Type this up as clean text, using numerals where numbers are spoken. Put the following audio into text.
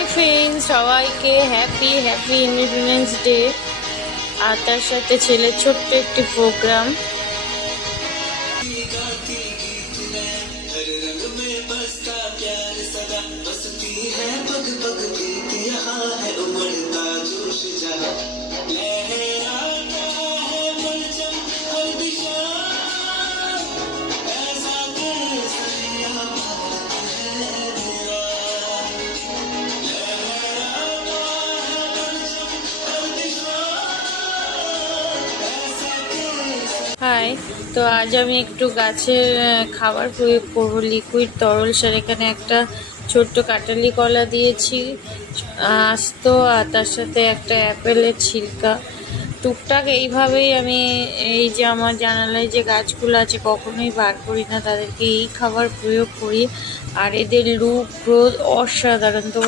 Hi friends, সবাইকে happy independence day. আর তার সাথে ছেলের ছোট্ট একটি প্রোগ্রাম। হাই, তো আজ আমি একটু গাছের খাবার প্রয়োগ করবো, লিকুইড তরল সার। এখানে একটা ছোট্ট কাটালি কলা দিয়েছি আস্ত, আর তার সাথে একটা অ্যাপেলের ছিলকা। টুকটাক এইভাবেই আমি এই যে আমার জানালায় যে গাছগুলো আছে কখনোই বার করি না, তাদেরকে এই খাবার প্রয়োগ করি। আর এদের রূপ গ্রোথ অসাধারণ। তো